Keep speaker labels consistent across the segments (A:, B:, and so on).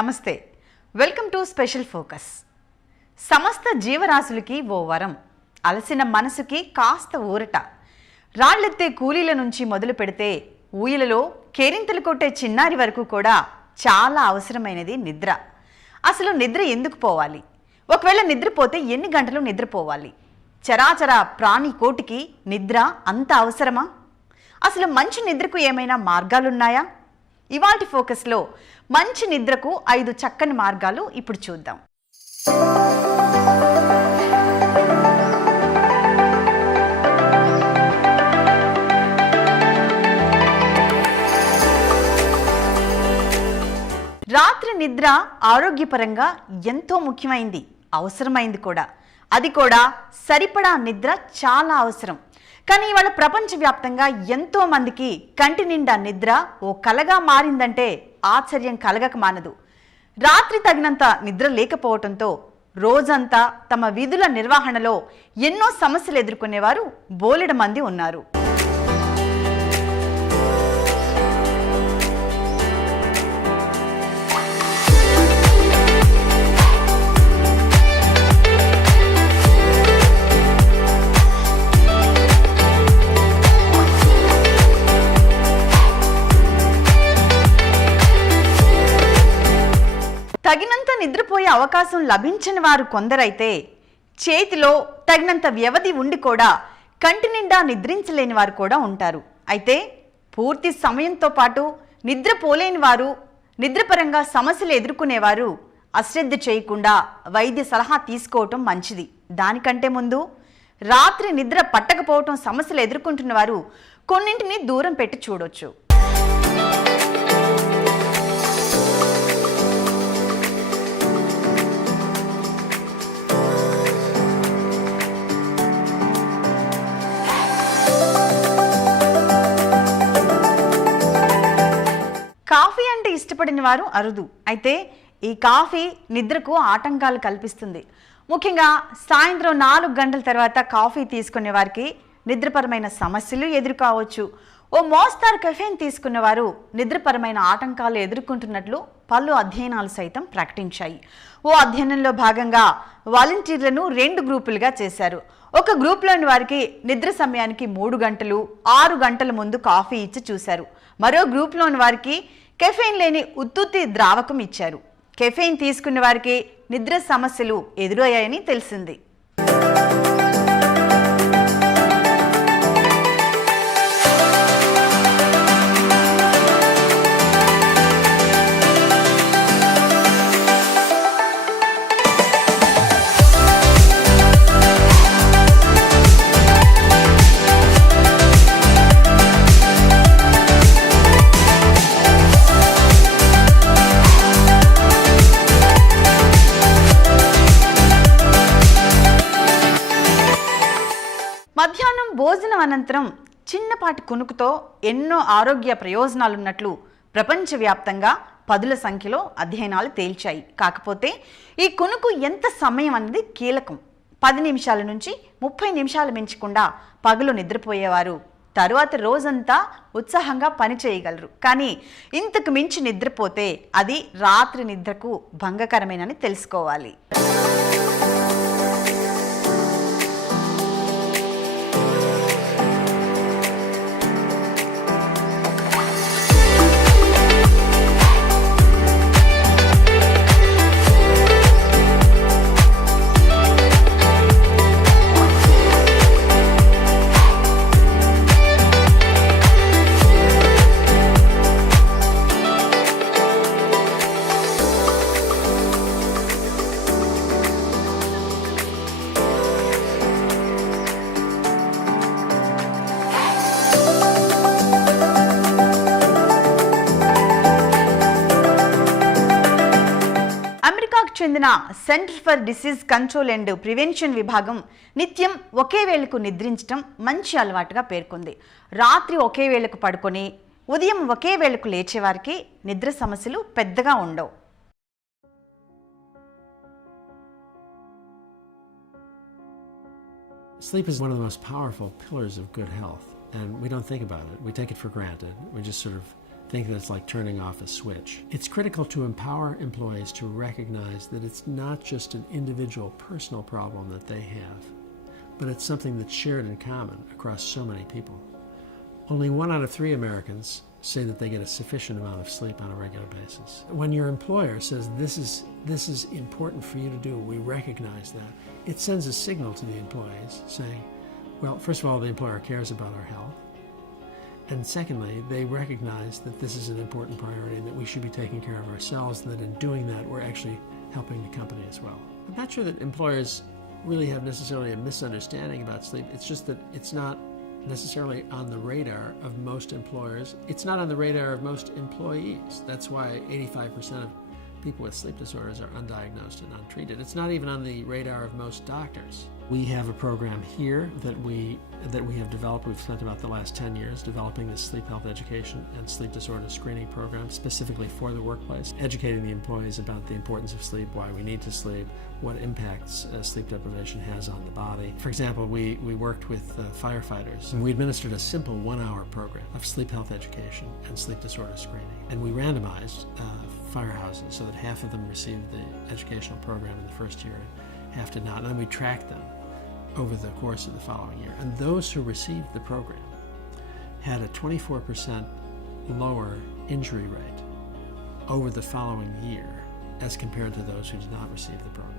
A: నమస్తే. Welcome to special focus. సమస్త జీవరాశులకి ఓ వరం. అలసిన మనసుకి కాస్త ఊరట. రాళ్ళెత్తే కూలీల నుంచి మొదలు పెడితే ఊయలలో కేరింతలు కొట్టే చిన్నారి వరకు కూడా చాలా అవసరమైనది నిద్ర. అసలు నిద్ర ఎందుకు పోవాలి? ఒకవేళ నిద్రపోతే ఎన్ని గంటలు నిద్రపోవాలి? చరాచర ప్రాణి కోటికి నిద్ర అంత అవసరమా? అసలు మంచి నిద్రకు ఏమైనా మార్గాలున్నాయా? ఇవాల్టి ఫోకస్లో మంచి నిద్రకు ఐదు చక్కని మార్గాలు ఇప్పుడు చూద్దాం. రాత్రి నిద్ర ఆరోగ్యపరంగా ఎంతో ముఖ్యమైంది అవసరమైంది కూడా. అది కూడా సరిపడా నిద్ర చాలా అవసరం. కానీ ఇవాళ ప్రపంచవ్యాప్తంగా ఎంతో మందికి కంటి నిండా నిద్ర ఓ కలగా మారిందంటే ఆశ్చర్యం కలగక మానదు. రాత్రి తగినంత నిద్ర లేకపోవడంతో రోజంతా తమ విధుల నిర్వహణలో ఎన్నో సమస్యలు ఎదుర్కొనేవారు బోలెడు మంది ఉన్నారు. తగినంత నిద్రపోయే అవకాశం లభించని వారు కొందరైతే చేతిలో తగినంత వ్యవధి ఉండి కూడా కంటి నిండా నిద్రించలేని వారు కూడా ఉంటారు. అయితే పూర్తి సమయంతో పాటు నిద్రపోలేని వారు నిద్రపరంగా సమస్యలు ఎదుర్కొనేవారు అశ్రద్ధ చేయకుండా వైద్య సలహా తీసుకోవటం మంచిది. దానికంటే ముందు రాత్రి నిద్ర పట్టకపోవటం సమస్యలు ఎదుర్కొంటున్న వారు కొన్నింటిని దూరం పెట్టి చూడొచ్చు. కాఫీ అంటే ఇష్టపడిన వారు అరుదు. అయితే ఈ కాఫీ నిద్రకు ఆటంకాలు కల్పిస్తుంది. ముఖ్యంగా సాయంత్రం నాలుగు గంటల తర్వాత కాఫీ తీసుకునే వారికి నిద్రపరమైన సమస్యలు ఎదుర్కోవచ్చు. ఓ మోస్తారు కెఫెన్ తీసుకున్న వారు నిద్రపరమైన ఆటంకాలు ఎదుర్కొంటున్నట్లు పలు అధ్యయనాలు సైతం ప్రకటించాయి. ఓ అధ్యయనంలో భాగంగా వాలంటీర్లను రెండు గ్రూపులుగా చేశారు. ఒక గ్రూప్లోని వారికి నిద్ర సమయానికి మూడు గంటలు ఆరు గంటల ముందు కాఫీ ఇచ్చి చూశారు. మరో గ్రూప్లోని వారికి కెఫెయిన్ లేని ఉత్తుత్తి ద్రావకం ఇచ్చారు. కెఫెయిన్ తీసుకున్న వారికి నిద్ర సమస్యలు ఎదురయ్యాయని తెలిసింది. మధ్యాహ్నం భోజనం అనంతరం చిన్నపాటి కునుకుతో ఎన్నో ఆరోగ్య ప్రయోజనాలున్నట్లు ప్రపంచవ్యాప్తంగా పదుల సంఖ్యలో అధ్యయనాలు తేల్చాయి. కాకపోతే ఈ కునుకు ఎంత సమయం అన్నది కీలకం. పది నిమిషాల నుంచి ముప్పై నిమిషాలు మించకుండా పగలు నిద్రపోయేవారు. తరువాత రోజంతా ఉత్సాహంగా పని చేయగలరు. కానీ ఇంతకు మించి నిద్రపోతే అది రాత్రి నిద్రకు భంగకరమేనని తెలుసుకోవాలి. చెందిన Center for Disease Control and Prevention విభాగం నిత్యం ఒకే వేళకు నిద్రించడం మంచి అలవాటుగా పేర్కొంది రాత్రి ఒకే వేళకు పడుకొని ఉదయం ఒకే వేళకు లేచేవారికి నిద్ర సమస్యలు పెద్దగా ఉండవు
B: Sleep is one of the most powerful pillars of good health, and we don't think about it. We take it for granted. We just sort of think that it's like turning off a switch. It's critical to empower employees to recognize that it's not just an individual personal problem that they have, but it's something that's shared in common across so many people. Only one out of three Americans say that they get a sufficient amount of sleep on a regular basis. When your employer says this is this is important for you to do, we recognize that. It sends a signal to the employees saying, well, first of all, the employer cares about our health. And secondly, they recognize that this is an important priority and that we should be taking care of ourselves, and that in doing that, we're actually helping the company as well. I'm not sure that employers really have necessarily a misunderstanding about sleep. It's just that it's not necessarily on the radar of most employers. It's not on the radar of most employees. That's why 85% of people with sleep disorders are undiagnosed and untreated. It's not even on the radar of most doctors. We have a program here that we that we have developed. We've spent about the last 10 years developing this sleep health education and sleep disorder screening program specifically for the workplace, educating the employees about the importance of sleep, why we need to sleep, what impacts uh, sleep deprivation has on the body. For example, we, we worked with uh, firefighters and we administered a simple one hour program of sleep health education and sleep disorder screening. And we randomized uh, firehouses so that half of them received the educational program in the first year, and half did not. And then we tracked them over the course of the following year. And those who received the program had a 24% lower injury rate over the following year as compared to those who did not receive the program.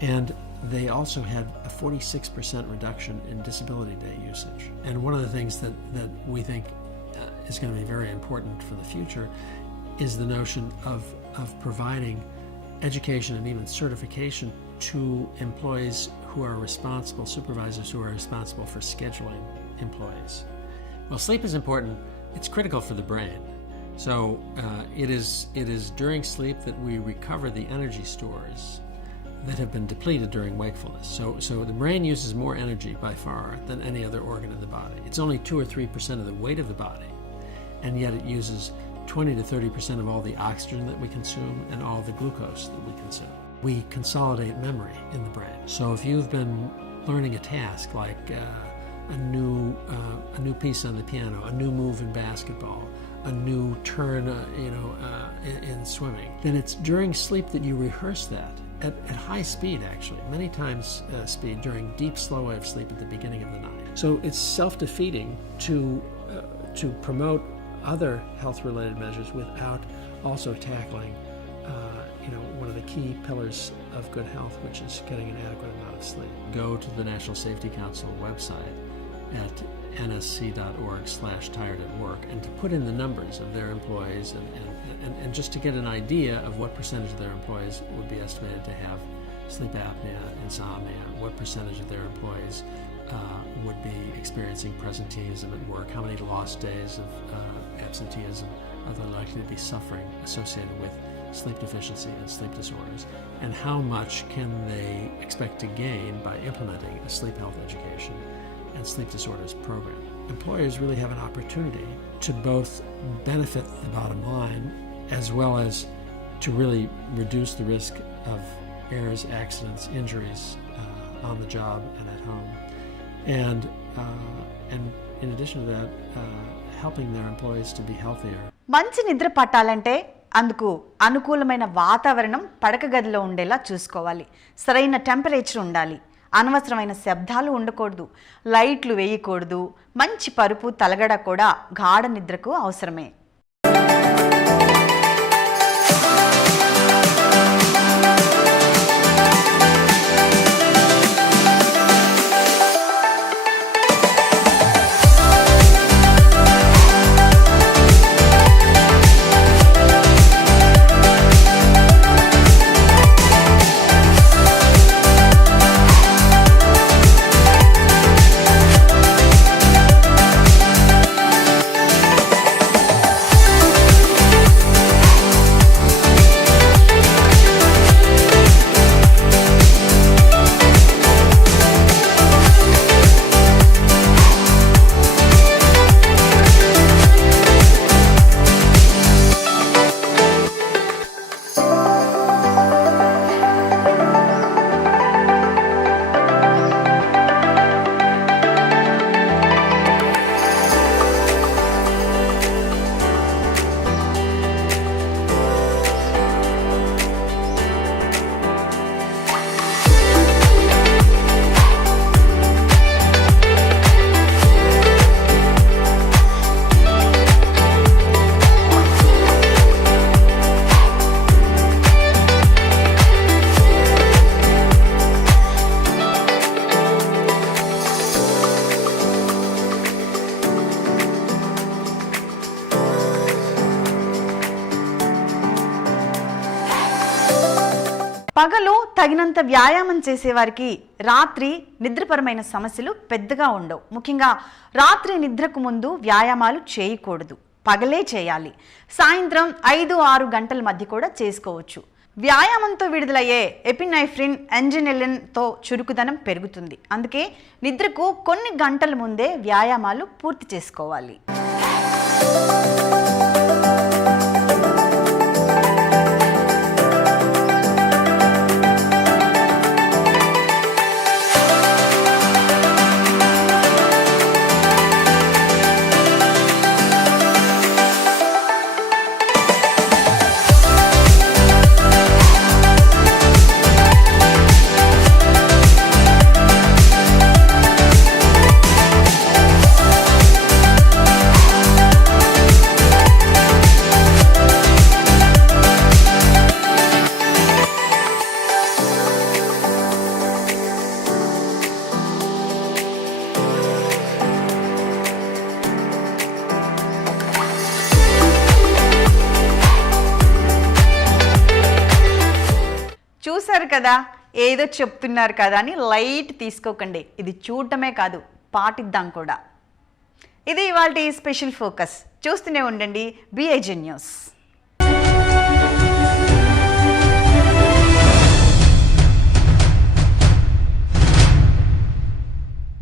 B: And they also had a 46% reduction in disability day usage. And one of the things that, that we think uh, is going to be very important for the future is the notion of, of providing education and even certification to employees who are responsible, supervisors who are responsible for scheduling employees. Well, sleep is important. It's critical for the brain. So uh, it is it is during sleep that we recover the energy stores that have been depleted during wakefulness. So so the brain uses more energy by far than any other organ in the body. It's only two or three percent of the weight of the body, and yet it uses 20 to 30 percent of all the oxygen that we consume and all the glucose that we consume we consolidate memory in the brain. So if you've been learning a task like uh, a new uh, a new piece on the piano, a new move in basketball, a new turn, uh, you know, uh, in, in, swimming, then it's during sleep that you rehearse that at, at high speed, actually, many times uh, speed during deep slow wave sleep at the beginning of the night. So it's self-defeating to uh, to promote other health-related measures without also tackling you know, one of the key pillars of good health, which is getting an adequate amount of sleep. Go to the National Safety Council website at nsc.org slash tired at work and to put in the numbers of their employees and, and, and, and just to get an idea of what percentage of their employees would be estimated to have sleep apnea, insomnia, what percentage of their employees uh, would be experiencing presenteeism at work, how many lost days of uh, absenteeism are they likely to be suffering associated with sleep deficiency and sleep disorders, and how much can they expect to gain by implementing a sleep health education and sleep disorders program. Employers really have an opportunity to both benefit the bottom line as well as to really reduce the risk of errors, accidents, injuries uh, on the job and at home. And, uh, and in addition to that, uh, helping their employees to be healthier.
A: మంచి నిద్ర పట్టాలంటే అందుకు అనుకూలమైన వాతావరణం పడక గదిలో ఉండేలా చూసుకోవాలి. సరైన టెంపరేచర్ ఉండాలి. అనవసరమైన శబ్దాలు ఉండకూడదు. లైట్లు వేయకూడదు. మంచి పరుపు తలగడ కూడా గాఢ నిద్రకు అవసరమే. తగినంత వ్యాయామం చేసేవారికి రాత్రి నిద్రపరమైన సమస్యలు పెద్దగా ఉండవు. ముఖ్యంగా రాత్రి నిద్రకు ముందు వ్యాయామాలు చేయకూడదు. పగలే చేయాలి. సాయంత్రం ఐదు ఆరు గంటల మధ్య కూడా చేసుకోవచ్చు. వ్యాయామంతో విడుదలయ్యే ఎపినైఫ్రిన్ ఎంజినెలిన్తో చురుకుదనం పెరుగుతుంది. అందుకే నిద్రకు కొన్ని గంటల ముందే వ్యాయామాలు పూర్తి చేసుకోవాలి. చూశారు కదా? ఏదో చెప్తున్నారు కదా అని లైట్ తీసుకోకండి. ఇది చూడటమే కాదు పాటిద్దాం కూడా. ఇది ఇవాళ స్పెషల్ ఫోకస్. చూస్తూనే ఉండండి బిఐజీ న్యూస్